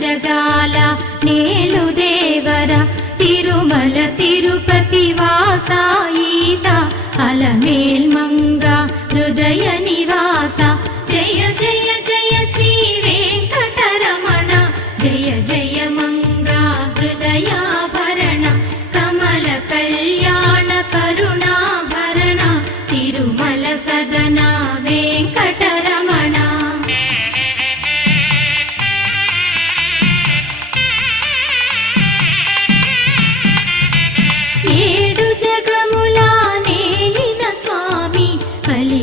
జగాల నేలు దేవర తిరుమల తిరుపతి వాసా ఈసా అలమేల్ మంగ హృదయ నివాస జయ జయ జయ శ్రీ వెంకటరమణ జయ జయ మంగ హృదయాభరణ కమల కళ్యాణ కరుణాభరణ తిరుమల సదన వెంకట